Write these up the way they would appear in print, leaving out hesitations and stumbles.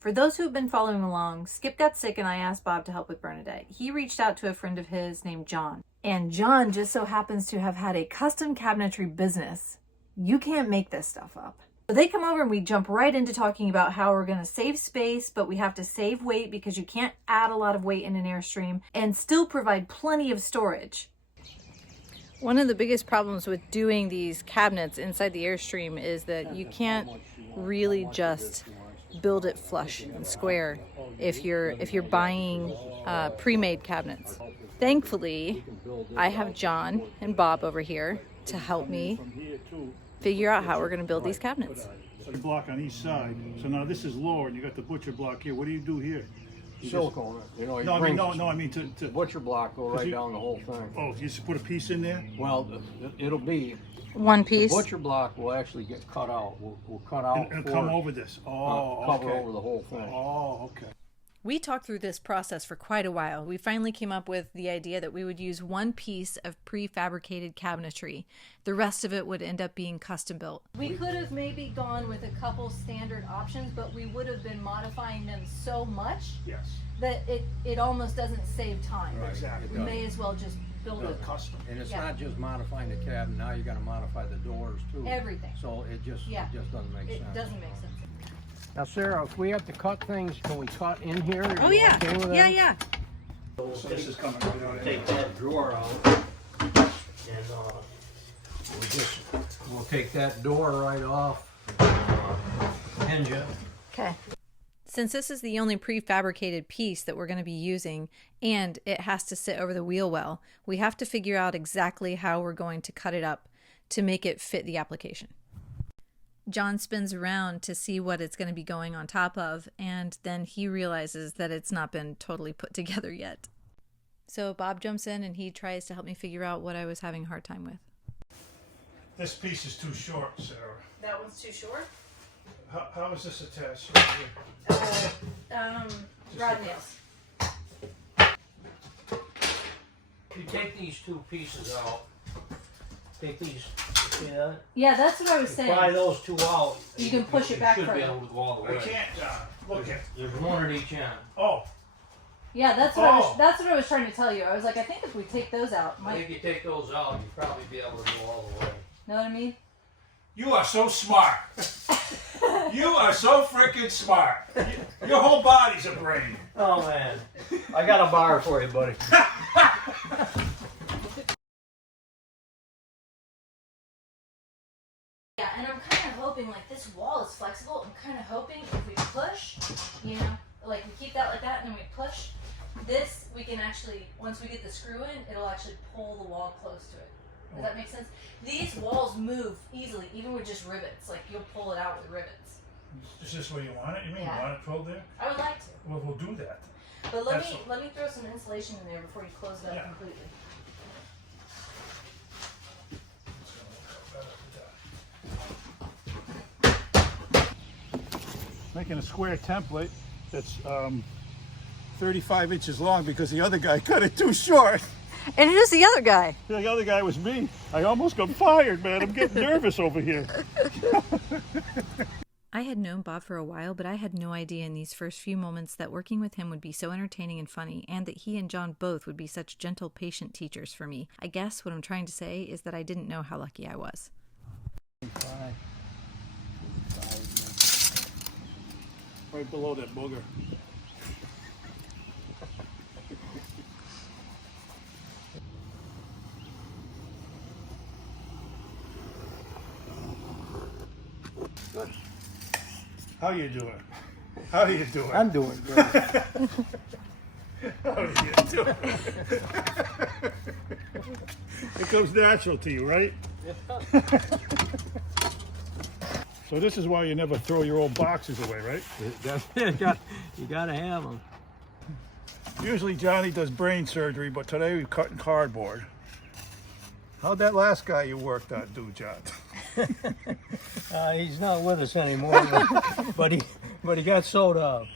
For those who have been following along, Skip got sick and I asked Bob to help with Bernadette. He reached out to a friend of his named John. And John just so happens to have had a custom cabinetry business. You can't make this stuff up. So they come over and we jump right into talking about how we're going to save space, but we have to save weight because you can't add a lot of weight in an airstream and still provide plenty of storage. One of the biggest problems with doing these cabinets inside the airstream is that you can't really just build it flush and square if you're buying pre-made cabinets. Thankfully, I have John and Bob over here to help me figure out how we're going to build these cabinets. Block on each side. So now this is lower, and you got the butcher block here. What do you do here? Silicone, you know. No, I mean to butcher block go right down the whole thing. Oh, you just put a piece in there? Well, it'll be one piece. The butcher block will actually get cut out. We'll cut out and come over this. Oh, cover over the whole thing. Oh, okay. We talked through this process for quite a while. We finally came up with the idea that we would use one piece of prefabricated cabinetry. The rest of it would end up being custom built. We could have maybe gone with a couple standard options, but we would have been modifying them so much that it almost doesn't save time. Right. Exactly. We may as well just build it custom. And it's not just modifying the cabinet. Now you got to modify the doors too. Everything. So it just doesn't make sense. It doesn't make sense. Now, Sarah, if we have to cut things, can we cut in here? Oh yeah, yeah. So this is coming right out. Take that drawer out, and we'll take that door right off, hinge it. Okay. Since this is the only prefabricated piece that we're going to be using, and it has to sit over the wheel well, we have to figure out exactly how we're going to cut it up to make it fit the application. John spins around to see what it's going to be going on top of, and then he realizes that it's not been totally put together yet. So Bob jumps in and he tries to help me figure out what I was having a hard time with. This piece is too short, Sarah. That one's too short? How is this attached right here? Rod nails. You take these two pieces out. Take these. See that? Yeah, that's what I was saying. Pry those two out. You can push it back should further. be able to go all the I way. can't, John. Look at. There's one at each end. Oh. Yeah, that's what I was trying to tell you. I was like, I think if we take those out, I think you take those out, you'd probably be able to go all the way. know what I mean? You are so smart. You are so freaking smart. Your whole body's a brain. Oh man, I got a bar for you, buddy. Yeah, and I'm kind of hoping, like, this wall is flexible. I'm kind of hoping if we push, you know, like we keep that like that and then we push, this, we can actually, once we get the screw in, it'll actually pull the wall close to it. Does that make sense? These walls move easily, even with just rivets. Like, you'll pull it out with rivets. Is this where you want it? You mean you want it pulled there? I would like to. Well, we'll do that. But let me throw some insulation in there before you close it up completely. Making a square template that's 35 inches long because the other guy cut it too short. And who's the other guy? The other guy was me. I almost got fired, man. I'm getting nervous over here. I had known Bob for a while, but I had no idea in these first few moments that working with him would be so entertaining and funny, and that he and John both would be such gentle, patient teachers for me. I guess what I'm trying to say is that I didn't know how lucky I was. Right below that booger. Good. How you doing? How do you do it? I'm doing good. How do you do it? It comes natural to you, right? So this is why you never throw your old boxes away, right? You gotta have them. Usually Johnny does brain surgery, but today we're cutting cardboard. How'd that last guy you worked on do, John? He's not with us anymore, but he got sewed up.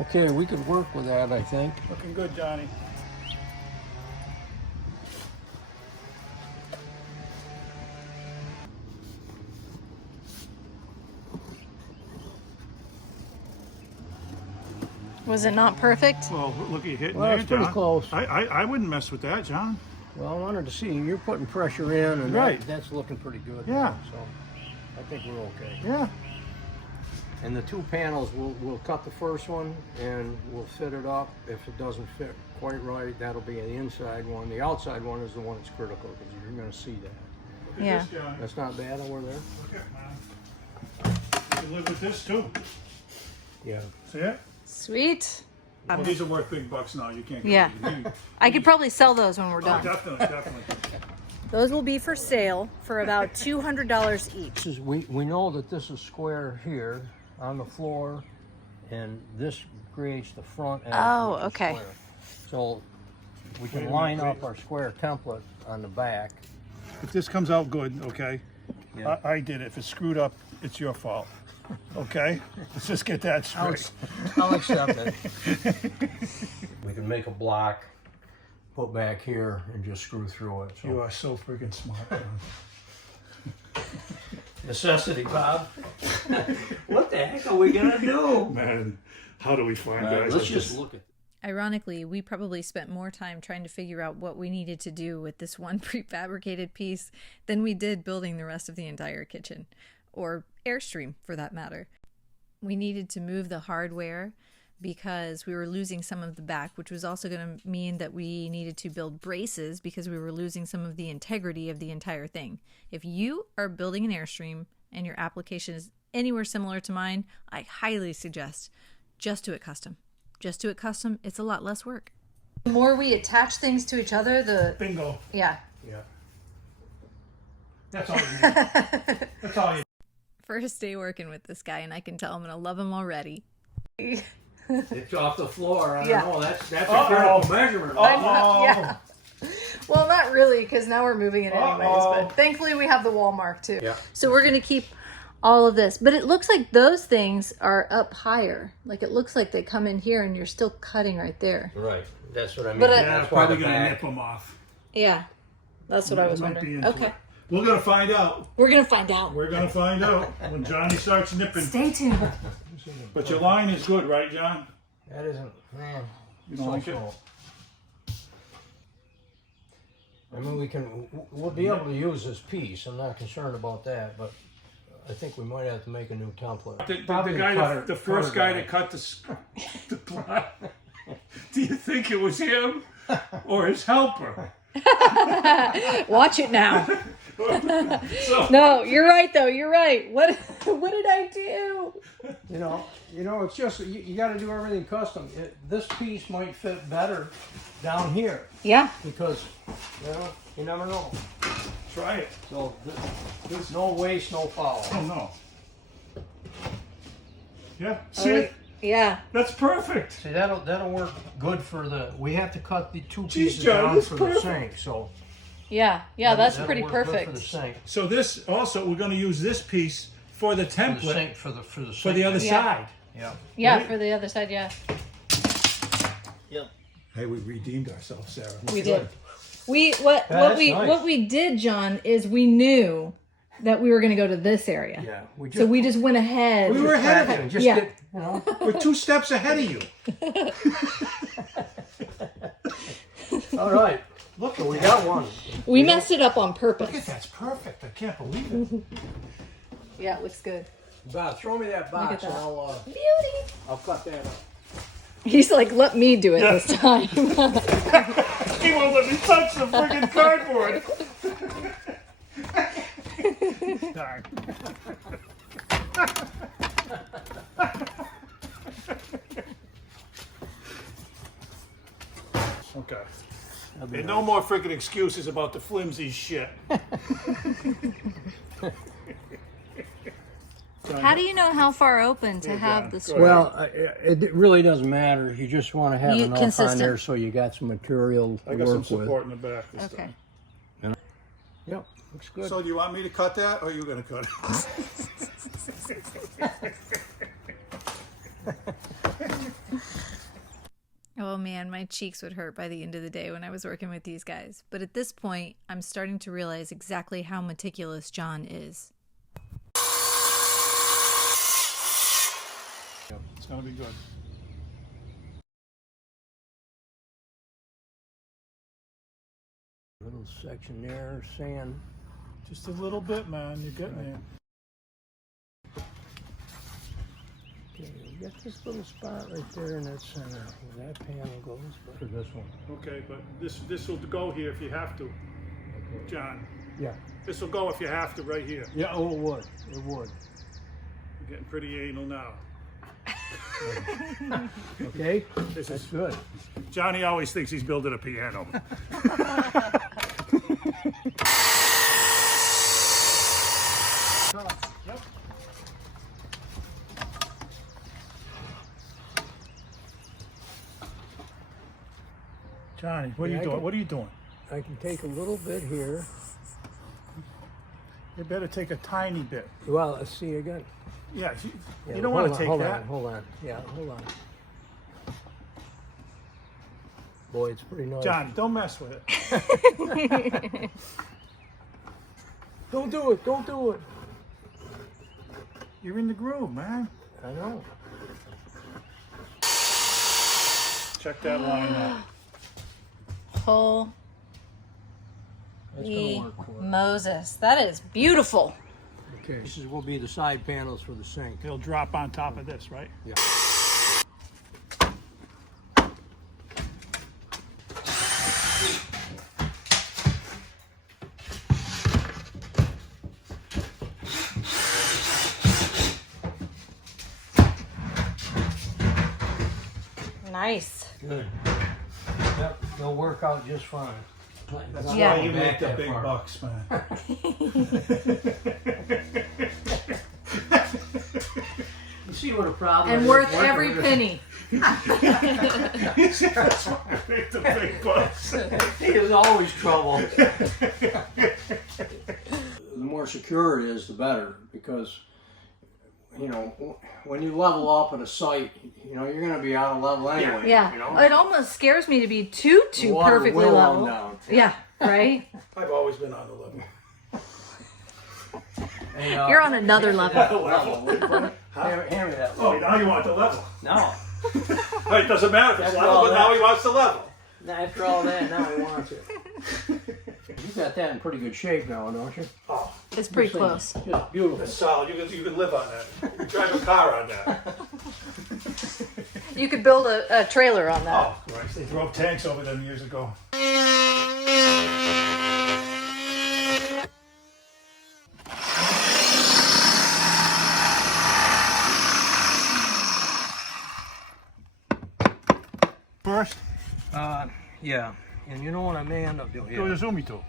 Okay, we could work with that, I think. Looking good, Johnny. Was it not perfect? Well, look at you hitting Well, there, it's pretty John. close. I wouldn't mess with that, John. Well, I wanted to see, you're putting pressure in, and Right. that's looking pretty good. Yeah. Now, so I think we're okay. Yeah. And the 2 panels, we'll cut the first one and we'll fit it up. If it doesn't fit quite right, that'll be the inside one. The outside one is the one that's critical because you're going to see that. Look at Yeah. this, John. That's not bad over there. Look at man. You can live with this too. Yeah. See it? Sweet. Well, these are worth big bucks now. You can't get Yeah. rid I could probably sell those when we're Oh, done. definitely, definitely. Those will be for sale for about $200 each. This is, we know that this is square here on the floor, and this creates the front end. Oh, which is okay. square. So we Wait a can minute, line wait. up our square template on the back. If this comes out good, okay, Yeah. I did it. If it's screwed up, it's your fault. Okay? Let's just get that straight. I'll accept it. We can make a block, put back here, and just screw through it. So. You are so freaking smart, John. Necessity, Bob. What the heck are we gonna do? Man, how do we find guys Let's like just this? look at. Ironically, we probably spent more time trying to figure out what we needed to do with this one prefabricated piece than we did building the rest of the entire kitchen, or airstream for that matter. We needed to move the hardware because we were losing some of the back, which was also going to mean that we needed to build braces because we were losing some of the integrity of the entire thing. If you are building an airstream and your application is anywhere similar to mine, I highly suggest just do it custom. Just do it custom. It's a lot less work. The more we attach things to each other, the... Bingo. Yeah. Yeah. That's all you need. That's all you First day working with this guy, and I can tell I'm going to love him already. It's off the floor. I don't Yeah. know. That's a Uh-oh. critical measurement. Yeah. Well, not really, because now we're moving it anyways. Uh-oh. But thankfully, we have the wall mark too. Yeah. So we're gonna keep all of this, but it looks like those things are up higher. Like it looks like they come in here, and you're still cutting right there. Right. That's what I mean. But Yeah, That's why probably the gonna back. nip them off. Yeah, that's what I was Might be wondering. into Okay, it. We're gonna find out. we're gonna find out. We're gonna find out when Johnny starts nipping. Stay tuned. But your line is good, right, John? That isn't, man. You don't like it? I mean, we'll be able to use this piece. I'm not concerned about that, but I think we might have to make a new template. The first guy that cut the plot. Do you think it was him or his helper? Watch it now. So, No, you're right though. You're right. What did I do? You know, it's just you got to do everything custom. This piece might fit better down here Yeah. because you never know. try it. So there's no waste, no foul. Oh no. Yeah. See it? Yeah. That's perfect. See, that'll work good for the. We have to cut the 2 Jeez, pieces John, down that's for perfect. the sink. So Yeah. That's that'll pretty work good perfect. for the sink. So this also we're going to use this piece for the For the template sink for the sink. for the other Yeah. side. Yeah. Yeah, Right? for the other side. Yeah, Hey, we redeemed ourselves, Sarah. we did. What that's we nice. what we did, John, is we knew that we were going to go to this area. Yeah. So we just went ahead. We were ahead of you. Just Yeah. get, you know. We're 2 steps ahead of you. All right. Look, we got one. We messed it up on purpose. Look at that's perfect. I can't believe it. Yeah, it looks good. Bob, throw me that box that. and I'll Beauty. cut that up. He's like, let me do it this time. He won't let me touch the friggin' cardboard. Darn. Okay. And no more freaking excuses about the flimsy shit. How do you know how far open to have John. the Go square? Well, it really doesn't matter. You just want to have You- enough consistent. on there so you got some material to I got some work with. support in the back this Okay. time. Yep, looks good. So do you want me to cut that or are you going to cut it? Oh man, my cheeks would hurt by the end of the day when I was working with these guys. But at this point, I'm starting to realize exactly how meticulous John is. It's going to be good. little section there, sand. Just a little bit, man. You're getting there. Okay, we got this little spot right there in that center where that panel goes, for this one. Okay, but this will go here if you have to, John. Yeah. This will go if you have to right here. Yeah, oh, it would. It would. You're getting pretty anal now. Okay, This that's is good. Johnny always thinks he's building a piano. Yep. Johnny, what are Yeah, you I doing? can- What are you doing? I can take a little bit here. You better take a tiny bit. Well, let's see again. Yeah, Yeah, you don't want to hold take on, that. Hold on. Yeah, hold on. Boy, it's pretty noisy. Johnny, don't mess with it. Don't do it. Don't do it. You're in the groove, man. I know. Check that line out. Holy That's gonna work for it. Moses. That is beautiful. Okay, this will be the side panels for the sink. It'll drop on top of this, right? Yeah. Nice. Good. Yep, they'll work out just fine. That's Yeah. why you make the Back big that far. bucks, man. You see what a problem And is? worth Working every with- penny. That's why I make the big bucks. There's always trouble. The more secure it is, the better, because, you know, when you level up at a site, you know, you're going to be out of level anyway. Yeah. You know? It almost scares me to be too The water perfectly will level. run down. Yeah, right? I've always been on the level. And, You're on another level. level. Hand me that Oh, level. now you want the level. No. But it doesn't matter if it's After level, all but now that. he wants the level. After all that, now he wants it. You got that in pretty good shape now, don't you? Oh, It's pretty close. Just beautiful. that's solid. You can live on that. You drive a car on that. You could build a trailer on that. Oh, right. They drove tanks over them years ago. First, Yeah. And you know what I may end up doing? go to the Zoomy tool.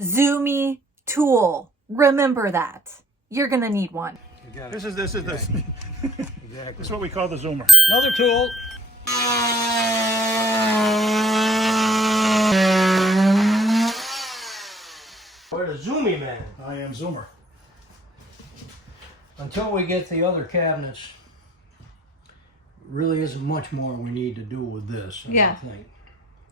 Zoomy tool. Remember that. You're going to need one. You got it. This is Exactly. this is what we call the zoomer. Another tool. We're the zoomy man. I am zoomer. Until we get the other cabinets, really isn't much more we need to do with this. I don't think.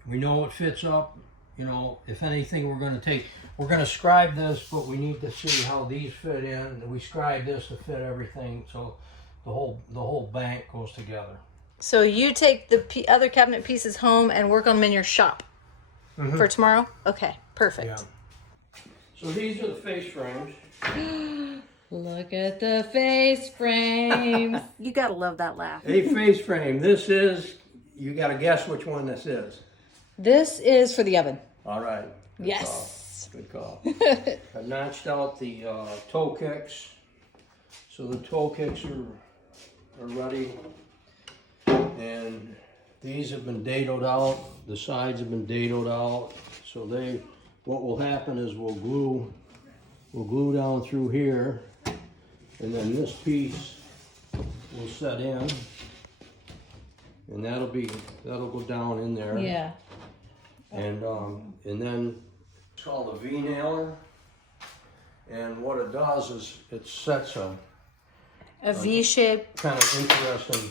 We know it fits up. You know, if anything, we're going to scribe this, but we need to see how these fit in. We scribe this to fit everything, so the whole bank goes together. So you take the other cabinet pieces home and work on them in your shop for tomorrow? Okay, perfect. Yeah. So these are the face frames. Look at the face frames. You got to love that laugh. A face frame. This is, you got to guess which one this is. This is for the oven. All right. Good Yes. call. Good call. I notched out the toe kicks. So the toe kicks are ready. And these have been dadoed out. The sides have been dadoed out. So what will happen is we'll glue down through here. And then this piece will set in. And that'll go down in there. Yeah. And then it's called a V-nailer, and what it does is it sets a A V shape. kind of interesting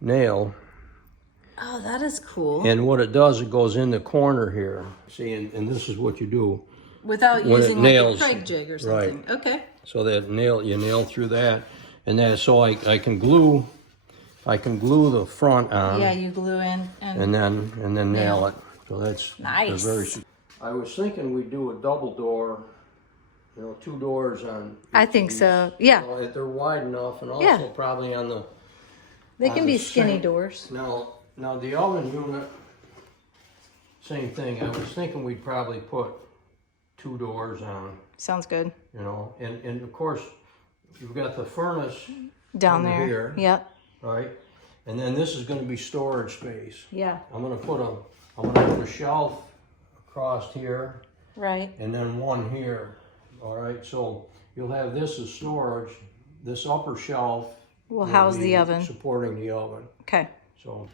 nail, Oh, that is cool. and what it does, it goes in the corner here. See, and this is what you do. Without when it using nails- like a Craig jig or something. Okay. So that you nail through that, and that so I can glue. I can glue the front on. Yeah, you glue in And then nail it. So that's nice. I was thinking we'd do a double door, you know, 2 doors on. I each think of so. these. Yeah. You know, if they're wide enough, and also Yeah. probably on the. They on can the be skinny sink. doors. Now the oven unit, same thing. I was thinking we'd probably put 2 doors on. Sounds good. You know, and of course, you've got the furnace Down under there. here, Yep. right? And then this is going to be storage space. Yeah. I'm gonna put a shelf across here, Right. and then one here. All right, so you'll have this as storage. This upper shelf Will house be the oven. supporting the oven. Okay. So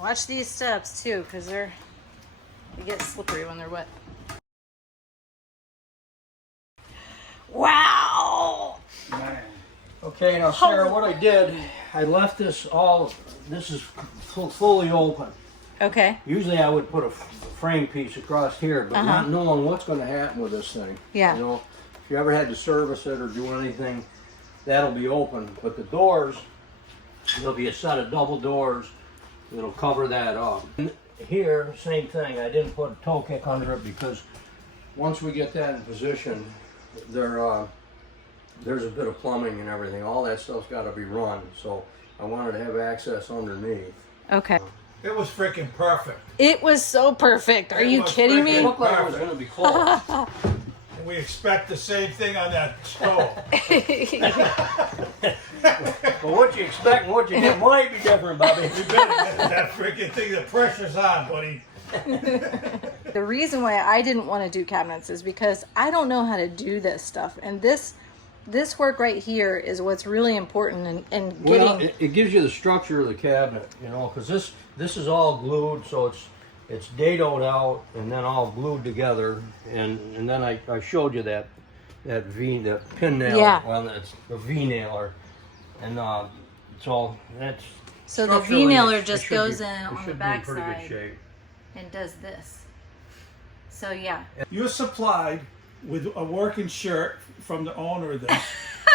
Watch these steps too, because they get slippery when they're wet. Wow! Man. okay, now Sarah, what I did, I left this all. This is fully open. Okay. Usually I would put a frame piece across here, but not knowing what's going to happen with this thing. Yeah. You know, if you ever had to service it or do anything, that'll be open. But the doors, there'll be a set of double doors that'll cover that up. And here, same thing. I didn't put a toe kick under it because once we get that in position, there's a bit of plumbing and everything. All that stuff's got to be run. So I wanted to have access underneath. Okay. It was freaking perfect. It was so perfect. Are It you was kidding It me? looked like it was going to be close. And we expect the same thing on that stove. But what you expect and what you get might be different, Bobby. You better get that freaking thing, the pressure's on, buddy. The reason why I didn't want to do cabinets is because I don't know how to do this stuff. And this work right here is what's really important in getting... Well, it gives you the structure of the cabinet, you know, because this is all glued, so it's dadoed out and then all glued together. And then I showed you that pin nail. Yeah. Well, it's a V nailer, and so that's. So the structurally, V-nailer it just should goes be- in it on the should be back pretty good side shape. and does this. So yeah. You're supplied with a working shirt from the owner of this.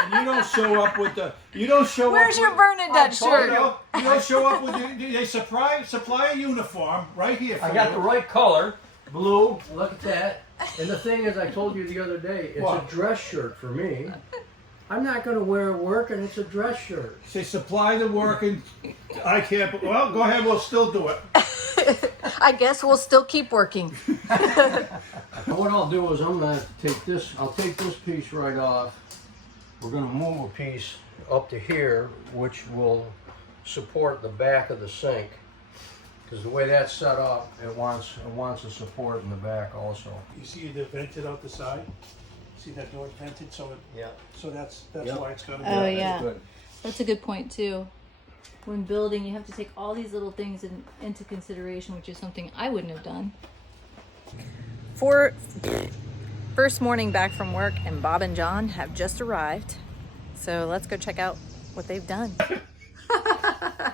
And you don't show up with the. You don't show Where's up your with, Bernadette You shirt? don't show up with. They supply a uniform right here. For I got you. the right color, blue. Look at that. And the thing is, I told you the other day, it's What? a dress shirt for me. I'm not going to wear it work, and it's a dress shirt. They supply the work, and I can't. Well, go ahead. We'll still do it. I guess we'll still keep working. What I'll do is I'm going to take this. I'll take this piece right off. We're going to move a piece up to here, which will support the back of the sink. Because the way that's set up, it wants a support in the back also. You see the vented out the side. See that door vented, so Yeah. that's Yep. why it's gonna be. Oh, like yeah. that. Good. That's a good point too. When building, you have to take all these little things into consideration, which is something I wouldn't have done. First morning back from work, and Bob and John have just arrived. So let's go check out what they've done.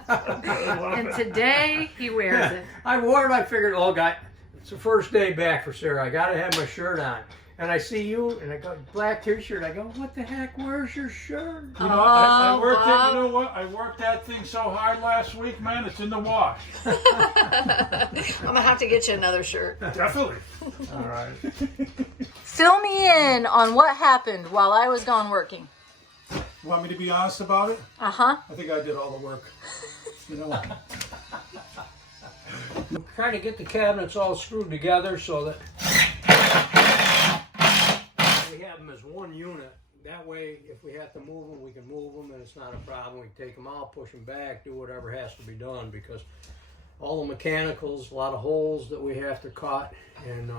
And today he wears it. I wore it. I figured, oh, God, it's the first day back for Sarah. I got to have my shirt on. And I see you, and I go, black t-shirt. I go, what the heck? Where's your shirt? You know, I Oh, worked it. Bob. You know what? I worked that thing so hard last week, man. It's in the wash. I'm gonna have to get you another shirt. Definitely. All right. Fill me in on what happened while I was gone working. Want me to be honest about it? Uh-huh. I think I did all the work. You know. Trying to get the cabinets all screwed together so that we have them as one unit. That way, if we have to move them, we can move them, and it's not a problem. We can take them out, push them back, do whatever has to be done, because all the mechanicals, a lot of holes that we have to cut, and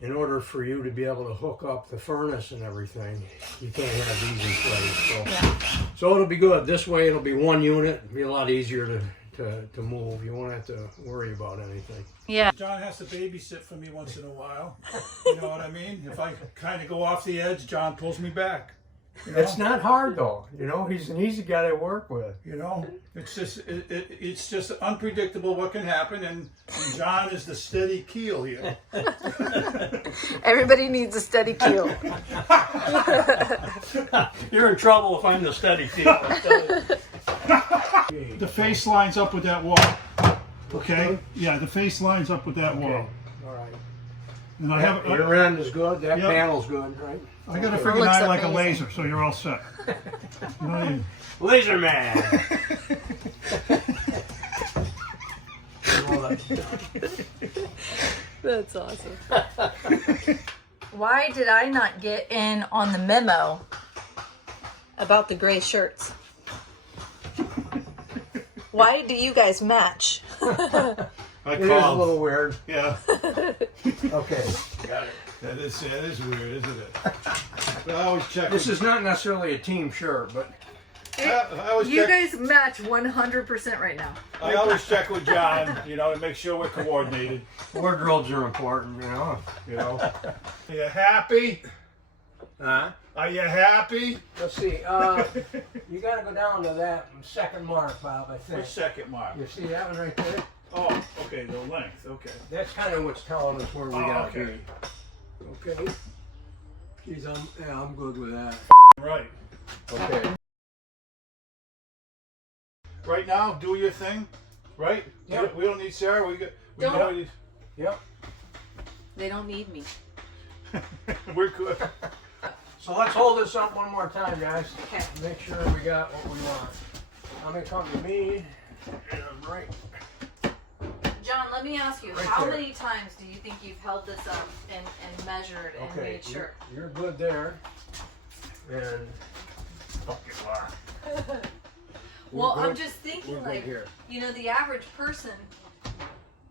in order for you to be able to hook up the furnace and everything, you can't have these in place. So it'll be good. This way, it'll be one unit. It'll be a lot easier to move. You won't have to worry about anything. Yeah. John has to babysit for me once in a while. You know what I mean? If I kind of go off the edge, John pulls me back. You know? It's not hard though. You know, he's an easy guy to work with. You know, it's just unpredictable what can happen, and John is the steady keel here. Everybody needs a steady keel. You're in trouble if I'm the steady keel. The face lines up with that wall. Okay? Yeah, the face lines up with that wall. Okay. All right. And I have Your end is good. That Yep. panel's good, right? I got a It freaking looks eye like a amazing. laser, so you're all set. You know what I mean? Laser man. That's awesome. Why did I not get in on the memo about the gray shirts? Why do you guys match? I It is a little weird. Yeah, Okay. Got it. that is weird, isn't it? But I always check. This is not necessarily a team shirt, but I always You check. guys match 100% right now. I always check with John, you know, to make sure we're coordinated. wardrobes are important, you know. You know. Are you happy? Huh? Are you happy? Let's see. You got to go down to that second mark, Bob. I think. Which second mark? You see that one right there? Oh, okay, the length. Okay. That's kind of what's telling us where we Oh, got okay. to be. Okay. Geez, I'm good with that. Right. Okay. Right now, do your thing. Right? Yeah. We don't need Sarah. We Don't. know you. Yep. They don't need me. We're good. So let's hold this up one more time, guys. Okay. Make sure we got what we want. I'm gonna come to me. And I'm right. John, let me ask you, Right how there. many times do you think you've held this up and measured and Okay. made sure? You're good there. And Well, We're I'm good. just thinking, We're good like, here. you know, the average person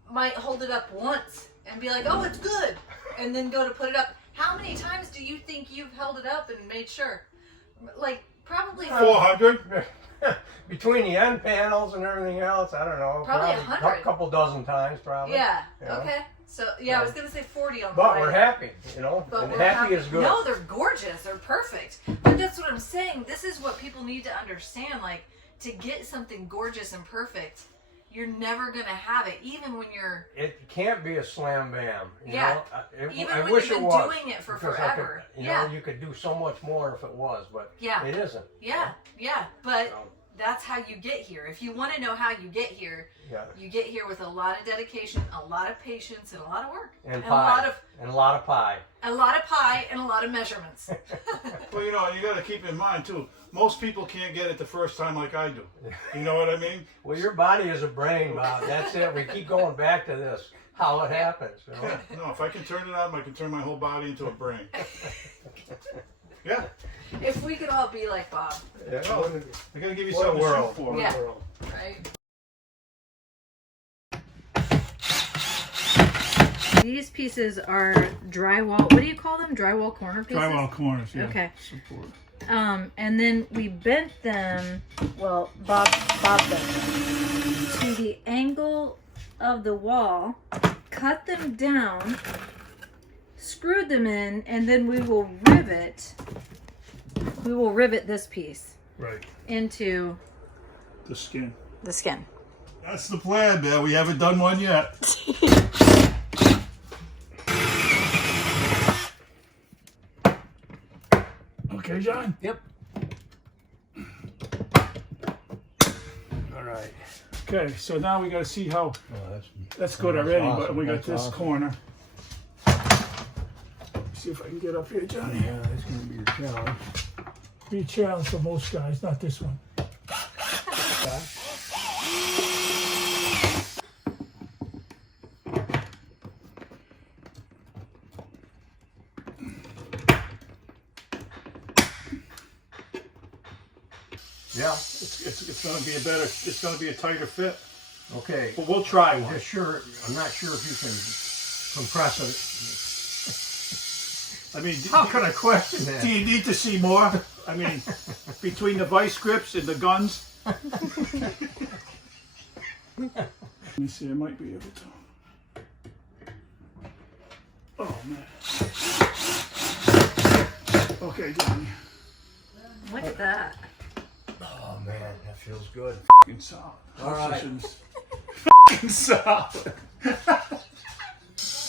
might hold it up once and be like, oh, it's good, and then go to put it up. How many times do you think you've held it up and made sure? Like, probably 400. between the end panels and everything else, I don't know. Probably 100. A couple dozen times, probably. Yeah. Yeah. Okay. So yeah, I was gonna say 40 on But mine. we're happy, you know. But and we're happy is good. No, they're gorgeous. They're perfect. But that's what I'm saying. This is what people need to understand. Like, to get something gorgeous and perfect, you're never gonna have it, even when you're. It can't be a slam bam. You Yeah. know? Even I when wish you've it been was, doing it for because forever. I could, you Yeah. know, you could do so much more if it was, but Yeah. it isn't. Yeah. Yeah. But So, that's how you get here. If you want to know how you get here, yeah. you get here with a lot of dedication, a lot of patience, and a lot of work, And a pie. lot of And a lot of pie. pie and a lot of measurements. Well, you know, you got to keep in mind too. Most people can't get it the first time like I do. You know what I mean? Well, your body is a brain, Bob. That's it. We keep going back to this. How it happens. You know? Yeah. No, if I can turn it on, I can turn my whole body into a brain. Yeah. If we could all be like Bob, Yeah. Well, I got to give you What a something to world. shoot for. Yeah. World. right? These pieces are drywall. What do you call them? Drywall corner pieces. Drywall corners. Yeah. Okay. Support. And then we bent them. Well, Bob them to the angle of the wall. Cut them down. Screwed them in, and then we will rivet. We will rivet this piece Right. into The skin. the skin. That's the plan, man. We haven't done one yet. Okay, John? Yep. All right. Okay, so now we got to see how. Oh, That's good That's already, awesome. but we got That's this awesome. corner. See if I can get up here, Johnny. Yeah, that's going to be a challenge. Be a challenge for most guys, not this one. Yeah. It's going to be a better. It's going to be a tighter fit. Okay. But we'll try one. Just sure. I'm not sure if you can compress it. I mean, How can I question that? do you need to see more? I mean, between the vice grips and the guns. Let me see. I might be able to. Oh man. Okay, Johnny. Look at that. Oh man, that feels good. Fucking solid. All right. Fucking solid.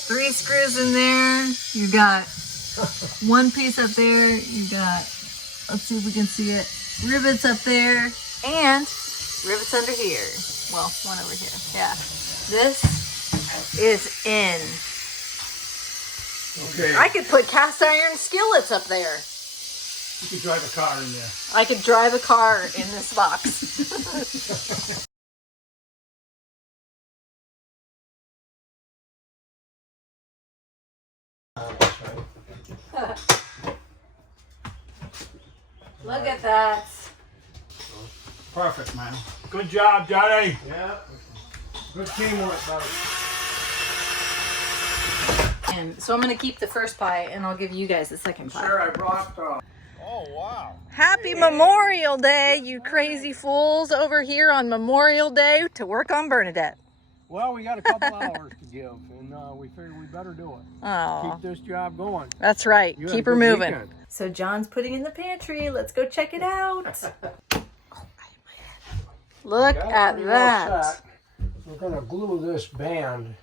3 screws in there. You got 1 piece up there. You got, let's see if we can see it, rivets up there and rivets under here. Well, one over here. Yeah. This is in. Okay. I could put cast iron skillets up there. You could drive a car in there. I could drive a car in this box. Look at that. Perfect, man. Good job, Johnny. Yeah. Good teamwork, buddy. And so I'm going to keep the first pie and I'll give you guys the second pie. Sure, I brought. Oh, wow. Happy Memorial Day, you crazy fools, over here on Memorial Day to work on Bernadette. Well, we got a couple hours to give, and we figured we better do it. Oh, Keep this job going. that's right. You had Keep a her good moving. weekend. So John's putting in the pantry. Let's go check it out. Look Got at pretty well that. set. We're going to glue this band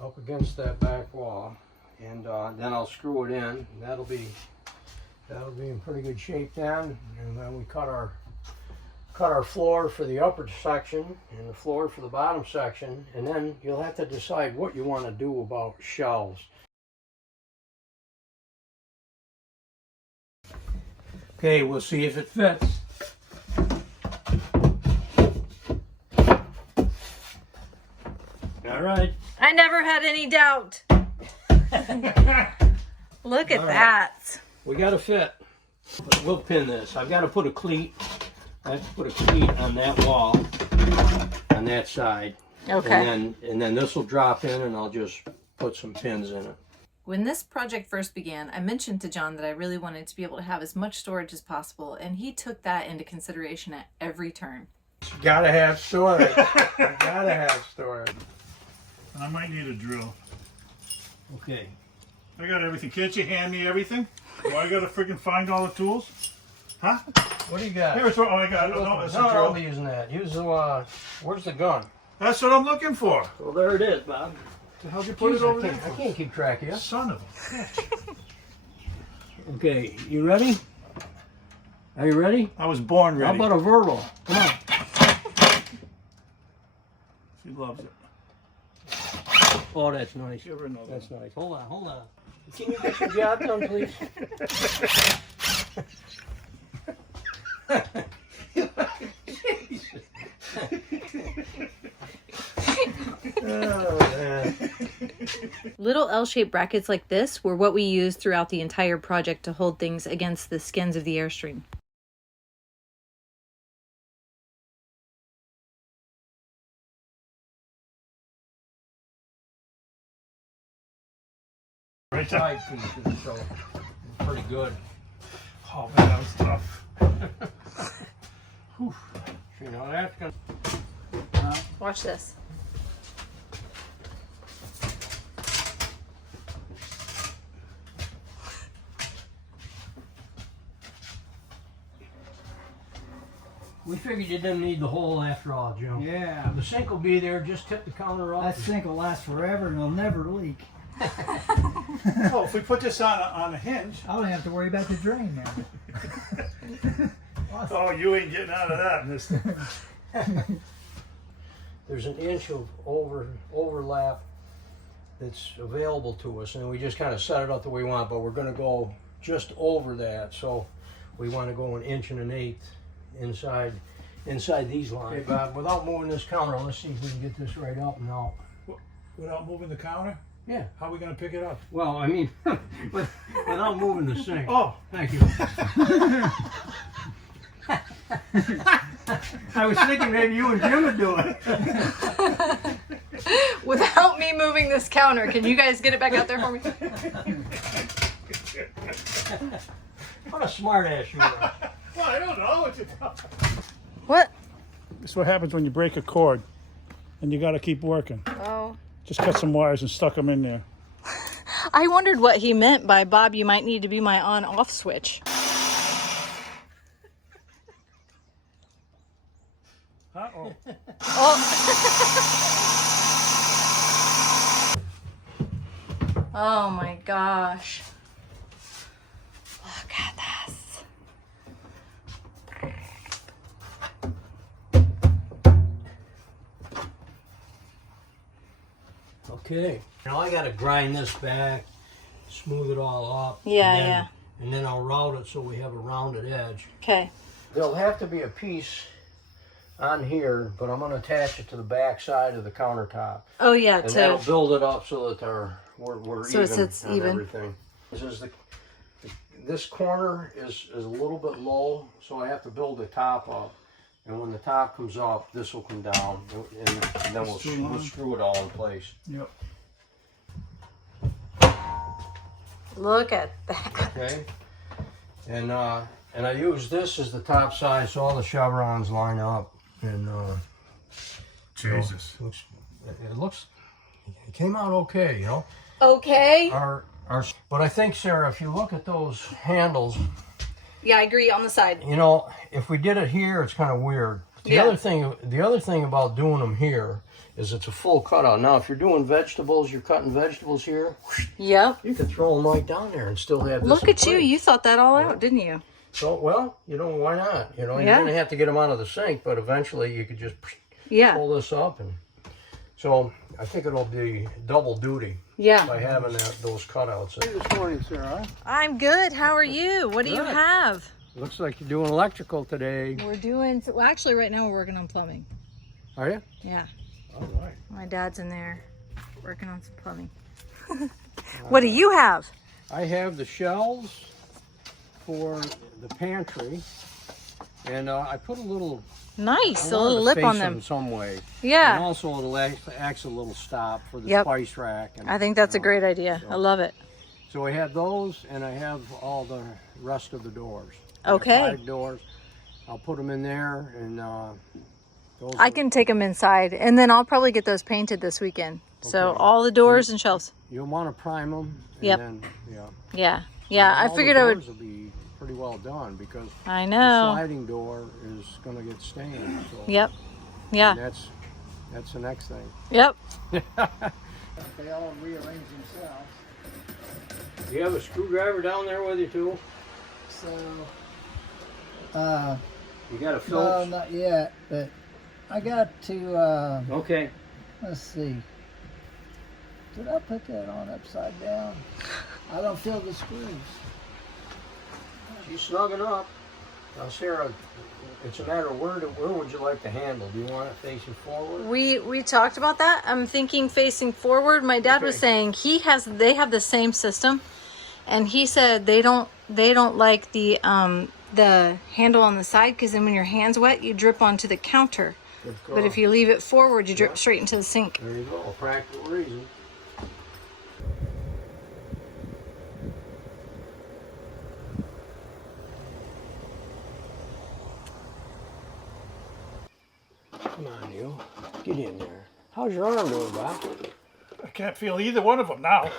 up against that back wall, and then I'll screw it in. That'll be in pretty good shape then. And then we cut our floor for the upper section and the floor for the bottom section, and then you'll have to decide what you want to do about shelves. Okay, we'll see if it fits. All right. I never had any doubt. Look at All right. that. We got to fit. We'll pin this. I've got to put a cleat. I have to put a cleat on that wall, on that side. Okay. And then this will drop in, and I'll just put some pins in it. When this project first began, I mentioned to John that I really wanted to be able to have as much storage as possible, and he took that into consideration at every turn. You gotta have storage. You gotta have storage. I might need a drill. Okay. I got everything. Can't you hand me everything? Do I got to freaking find all the tools? Huh? What do you got? Here, it's what, oh, I got it. No, it's a No, drill. I'll be using that. Use the, where's the gun? That's what I'm looking for. Well, there it is, Bob. The hell did you put it over there? I can't keep track of you. Son of a bitch. Okay, you ready? Are you ready? I was born How ready. about a verbal? Come on. She loves it. Oh, that's nice. Give her another That's nice. Hold on. Can you get your job done, please? Oh, man. Little L-shaped brackets like this were what we used throughout the entire project to hold things against the skins of the Airstream. Right there. Side pieces, so pretty good. Oh, man, that was tough. Whew. You know, that's gonna. Watch this. We figured you didn't need the hole after all, Joe. Yeah, The sink will be there. Just tip the counter up. that sink will last forever and it'll never leak. Oh, if we put this on a hinge. I don't have to worry about the drain now. Oh, you ain't getting out of that in this thing. There's an inch of overlap that's available to us, and we just kind of set it up the way we want, but we're going to go just over that, so we want to go 1 1/8 inch inside these lines. Okay, Bob, without moving this counter, let's see if we can get this right up and out. Without moving the counter? Yeah. How are we going to pick it up? Well, I mean, without moving the sink. Oh, Thank you. I was thinking maybe you and Jim would do it. Without me moving this counter, can you guys get it back out there for me? What a smart ass you are. well, I don't know. What? This is what happens when you break a cord and you got to keep working. Oh. Just cut some wires and stuck them in there. I wondered what he meant by, Bob, you might need to be my on-off switch. Uh-oh. Oh. Oh my gosh. Look at this. Okay. Now I gotta grind this back, smooth it all up. Yeah, and then, yeah. And then I'll route it so we have a rounded edge. Okay. There'll have to be a piece on here, but I'm gonna attach it to the back side of the countertop. Oh yeah, And too. that'll build it up so that we're So it even sits on even. everything. This corner is a little bit low, so I have to build the top up. And when the top comes up, this will come down, and then we'll screw it all in place. Yep. Look at that. Okay. And I use this as the top side, so all the chevrons line up. And Jesus. It came out okay, you know. Okay. But I think, Sarah, if you look at those handles, Yeah, I agree on the side. you know, if we did it here, it's kind of weird. The other thing about doing them here is it's a full cutout. Now, if you're doing vegetables, you're cutting vegetables here, Yep. you can throw them right down there and still have this. Look in at you. place. You thought that all out, didn't you? So, well, you know, why not? You know, Yeah. you're going to have to get them out of the sink, but eventually you could just Yeah. pull this up. And so I think it'll be double duty Yeah. by having those cutouts. This morning, Sarah. I'm good. How are you? What do you Good. have? Looks like you're doing electrical today. We're doing, well, actually right now we're working on plumbing. Are you? Yeah. All right. My dad's in there working on some plumbing. What do you have? I have the shelves for the pantry, and I put a little. Nice. I A wanted little to lip face on them them. some way. And Yeah. also it'll act a little stop for the Yep. spice rack. And, I think that's a you know, great idea. I love it. So I have those, and I have all the rest of the doors. I have Okay. 5 doors. I'll put them in there, and those. I can take them inside and then I'll probably get those painted this weekend. So Okay. all the doors and shelves. You'll want to prime them. And Yep. Then, yeah. Yeah. Yeah. I All figured the I would. doors will be pretty well done because I the know. sliding door is going to get stained. So Yep. Yeah. and that's the next thing. Yep. They all rearrange themselves. Do you have a screwdriver down there with you too? So, You got a no, Phillips? not yet, but I got to, Okay. let's see. Did I put that on upside down? I don't feel the screws. She's snugging up. Now, Sarah, it's a matter of where would you like the handle? Do you want it facing forward? We talked about that. I'm thinking facing forward. My dad was Okay. saying they have the same system, and he said they don't like the handle on the side because then when your hand's wet you drip onto the counter. Good But call. if you leave it forward you drip Yeah. straight into the sink. There you go, a practical reason. Come on, you. Get in there. How's your arm doing, Bob? I can't feel either one of them now.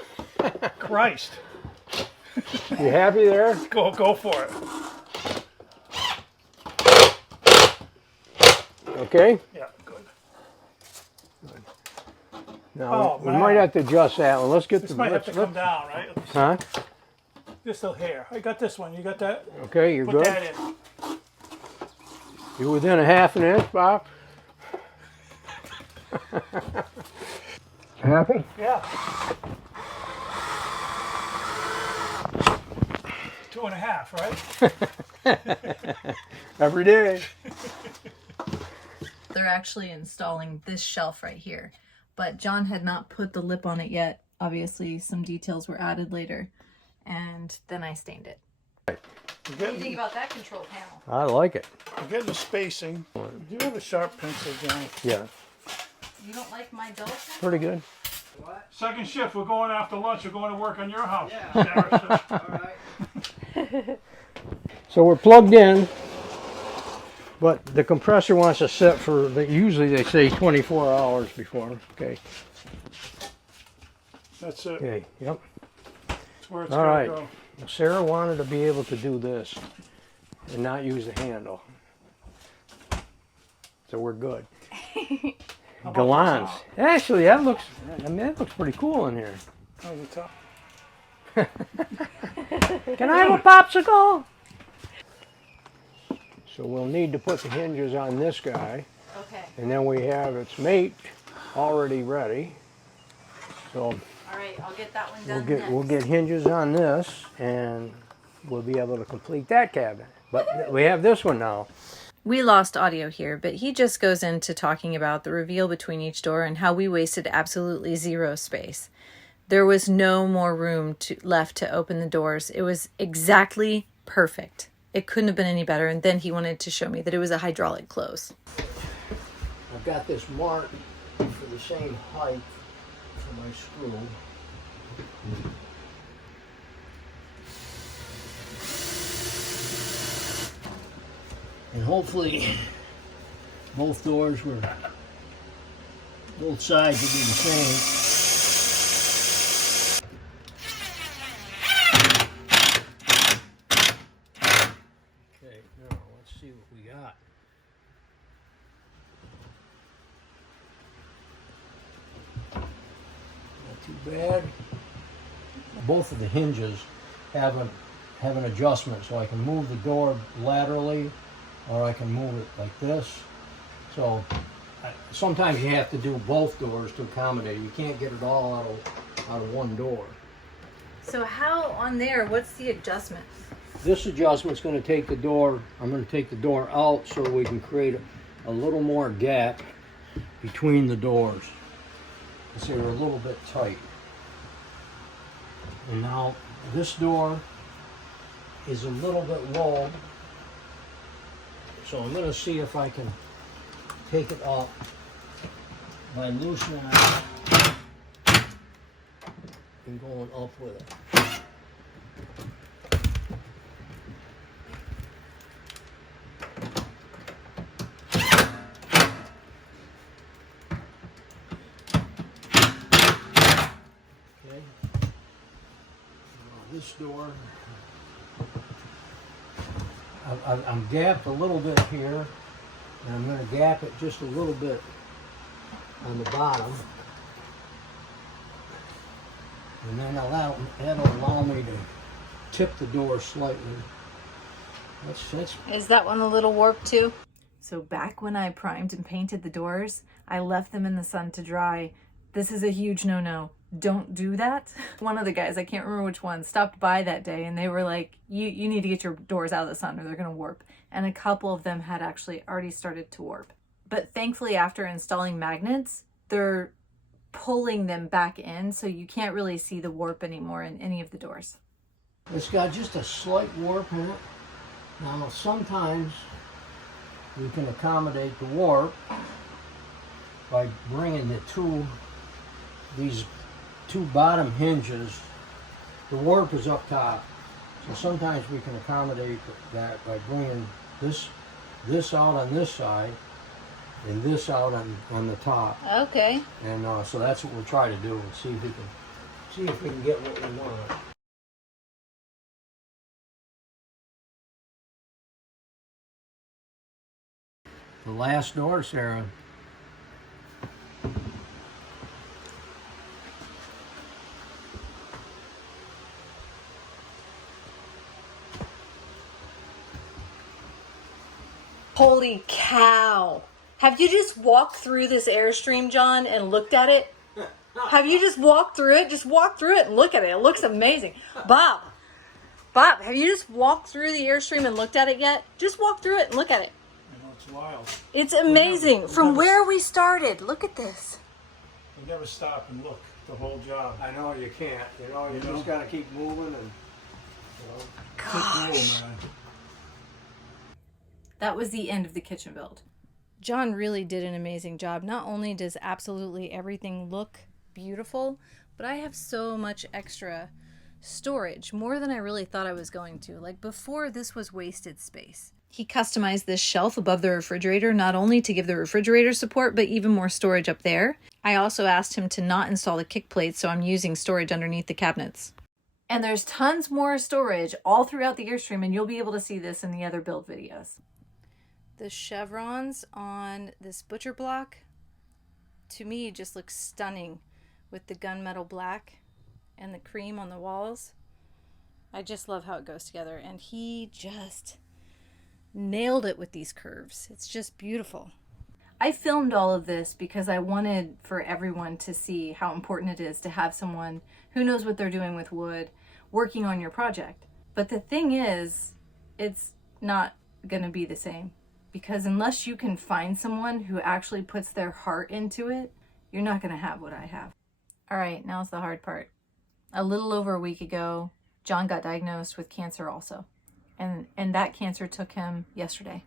Christ. You happy there? Go for it. Okay. Yeah, good. Now Oh, we man. might have to adjust that one. Let's get This the. might have to let's- come down, right? Huh? Just a hair. I got this one. You got that? Okay, you're Put good. that in. You're within a half an inch, Bob. Happy? Yeah. 2.5, right? Every day. They're actually installing this shelf right here, but John had not put the lip on it yet. Obviously some details were added later, and then I stained it. You're What do you think getting, about that control panel? I like it. you're getting the spacing. Do you have a sharp pencil, Johnny? Yeah, You don't like my dull pencil? pretty good. Second shift, we're going after lunch. We're going to work on your house. Sarah said. So we're plugged in, but the compressor wants to set for, usually they say 24 hours before. Okay, That's it. okay, yep. That's where it's All going right. to go. Sarah wanted to be able to do this and not use the handle. So we're good. How about Galans. this Actually, that looks pretty cool in here. now? Oh, the top. Can I have a popsicle? So we'll need to put the hinges on this guy. Okay. And then we have its mate already ready. So All right, I'll get that one done we'll get hinges on this, and we'll be able to complete that cabinet. But we have this one now. We lost audio here, but he just goes into talking about the reveal between each door and how we wasted absolutely zero space. There was no more room left to open the doors. It was exactly perfect. It couldn't have been any better. And then he wanted to show me that it was a hydraulic close. I've got this mark for the same height for my screw. And hopefully both sides will be the same. Okay, now let's see what we got. Not too bad. Both of the hinges have an adjustment, so I can move the door laterally, or I can move it like this. So sometimes you have to do both doors to accommodate. You can't get it all out of one door. So how on there, what's the adjustment? This adjustment's going to take the door, I'm going to take the door out so we can create a little more gap between the doors. Because they're a little bit tight. And now this door is a little bit low. So I'm going to see if I can take it up by loosening it and going up with it. Okay. Now this door, I'm gapped a little bit here, and I'm going to gap it just a little bit on the bottom, and then that'll allow me to tip the door slightly. Is that one a little warped too? So back when I primed and painted the doors, I left them in the sun to dry. This is a huge no-no. Don't do that. One of the guys, I can't remember which one, stopped by that day and they were like, you need to get your doors out of the sun or they're gonna warp. And a couple of them had actually already started to warp. But thankfully after installing magnets, they're pulling them back in so you can't really see the warp anymore in any of the doors. It's got just a slight warp in it. Now sometimes we can accommodate the warp by bringing these two bottom hinges. The warp is up top, so sometimes we can accommodate that by bringing this out on this side and this out on the top. Okay. And so that's what we'll try to do and see if we can get what we want. The last door, Sarah. Holy cow. Have you just walked through this airstream, John, and looked at it? Have you just walked through it? Just walk through it and look at it. It looks amazing. Bob, have you just walked through the airstream and looked at it yet? Just walk through it and look at it. I know it's wild. It's amazing. From where we started, look at this. We never stop and look the whole job. I know you can't. You just got to keep moving and. Gosh. Man. That was the end of the kitchen build. John really did an amazing job. Not only does absolutely everything look beautiful, but I have so much extra storage, more than I really thought I was going to. Like before, this was wasted space. He customized this shelf above the refrigerator, not only to give the refrigerator support, but even more storage up there. I also asked him to not install the kick plates, so I'm using storage underneath the cabinets. And there's tons more storage all throughout the airstream, and you'll be able to see this in the other build videos. The chevrons on this butcher block, to me, just looks stunning with the gunmetal black and the cream on the walls. I just love how it goes together. And he just nailed it with these curves. It's just beautiful. I filmed all of this because I wanted for everyone to see how important it is to have someone who knows what they're doing with wood working on your project. But the thing is, it's not going to be the same, because unless you can find someone who actually puts their heart into it, you're not going to have what I have. All right, now's the hard part. A little over a week ago, John got diagnosed with cancer also. And that cancer took him yesterday.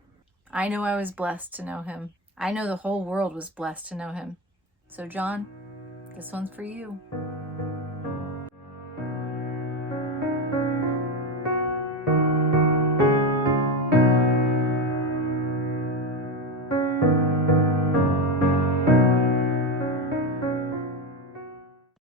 I know I was blessed to know him. I know the whole world was blessed to know him. So John, this one's for you.